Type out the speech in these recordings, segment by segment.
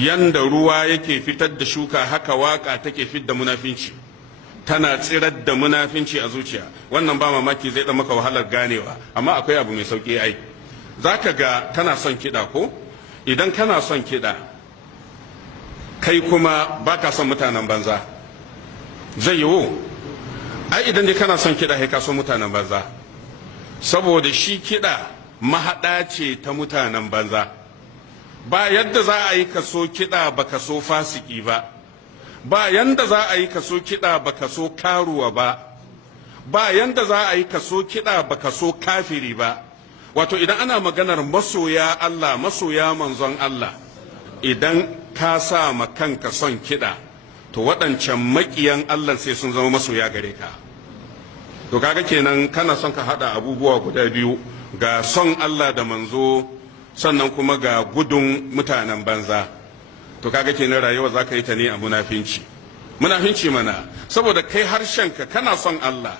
yanda ruwa yake fitar da shuka haka waka take fitar da munafinci, tana tsirar da munafinci a zuciya. Wannan ba mamaki zai da maka wahalar ganewa, amma akwai abu mai sauki ai. Zaka ga kana son kiɗa ko? Idan kana son kiɗa kai kuma baka son mutanen banza, zai yiwu? Ai idan dai kana son kiɗa kai ka son mutanen banza, saboda shi kiɗa mahaɗa ce ta mutanen banza. Ba yadda za a yi kaso kiɗa ba kaso fasiki ba, ba yanda za a yi kaso kiɗa ba kaso karuwa ba yanda za a yi kaso kiɗa ba kaso kafiri ba. Wato idan ana maganar masoya Allah, masoya manzon Allah, idan ka sa ma kanka son kiɗa, to waɗancan maƙiyan Allah sai sun zama masoya gare ka. To kaga kenan kana son ka haɗa abubuwa guda biyu, ga son Allah da manzo sannan kuma ga gudun mutanen banza. To kaga kenan rayuwa za ka yi ta ne a munafinci mana, saboda kai harshenka kana son Allah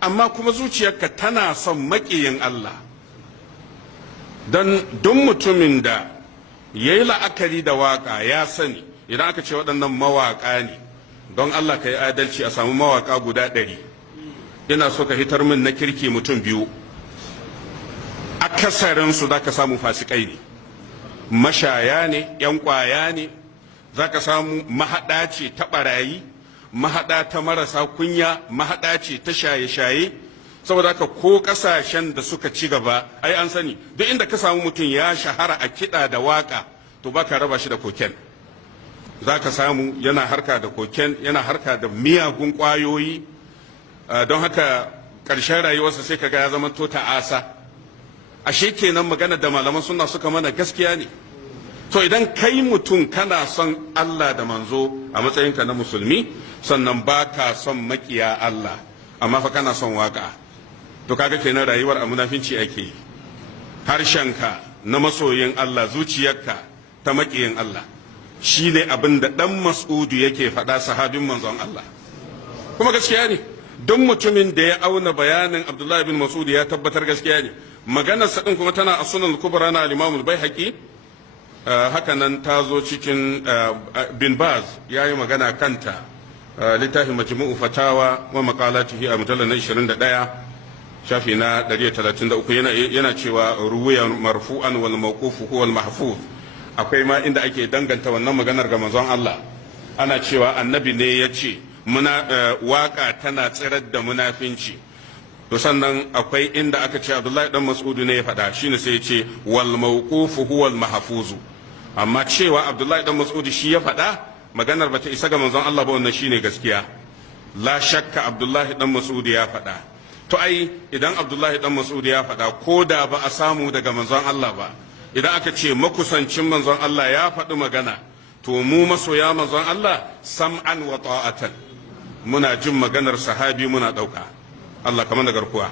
amma kuma zuciyarka tana son maƙiyin Allah. Don duk mutumin da ya yi la'akari da waƙa ya sani idan aka ce waɗannan mawaƙa ne, don Allah ka yi adalci a samu mawaƙa guda 100, ina so ka hitar min na kirki mutum 2, akasarinsu za ka samu fasikai ne, mashaya ne, 'yan kwaya ne, za ka samu mahaɗa ce ta ɓarayi, mahaɗa ta marasa kunya, mahaɗa ce ta shaye-shaye. Saboda haka ko ƙasashen da suka ci gaba ai an sani duk inda ka samu mutum ya shahara a kiɗa da waƙa, to baka raba shi da koken. Za ka samu yana harka da koken, yana harka da miyagun ƙwayoyi, don haka ƙarshen rayuwarsa sai ka ga ya zama to ta'asa. Ashe kenan magana da malaman sunna suka mana gaskiya ne. To idan kai mutum kana son Allah da manzo a matsayinka na musulmi, sannan baka son makiya Allah, amma fa kana son waka, to kaga kenan rayuwar a munafinci ake yi. Harshenka na masoyin Allah, zuciyarka ta makiyin Allah, shine abin da dan Mas'udu yake faɗa, sahabin manzon Allah. Kuma gaskiya ne, don mutumin da ya auna bayanin Abdullahi bin Mas'ud ya tabbatar gaskiya ne. Maganarsa ɗin kuma tana a sunan kubra na al-Imam al-Baihaqi, haka nan ta zo cikin bin Baz ya yi magana kanta, littafin Majmu'u Fatawa wa Maqalatihi a mujallal na 21 shafi na 133 yana cewa ruwiya marfu'an wal mawqufu huwa al-mahfuz. Akwai ma inda ake danganta wannan maganar ga manzon Allah, ana cewa annabi ne ya ce waka tana tsirar da munafinci. To sannan akwai inda aka ce Abdullahi dan Mas'udu ne ya faɗa, shine sai ya ce wal mawqufu huwa al mahfuzu. Amma cewa Abdullahi dan Mas'udu shi ya faɗa, maganar bata isa ga manzon Allah ba, wannan shine gaskiya. La shakka Abdullahi dan Mas'udu ya faɗa. To ai idan Abdullahi dan Mas'udu ya faɗa, ko da ba a samu daga manzon Allah ba, idan aka ce makusancin manzon Allah ya faɗi magana, to mu masoya manzon Allah sam'an wa ta'atan muna jin maganar sahabi muna ɗauka. Allah kamar da garkuwa.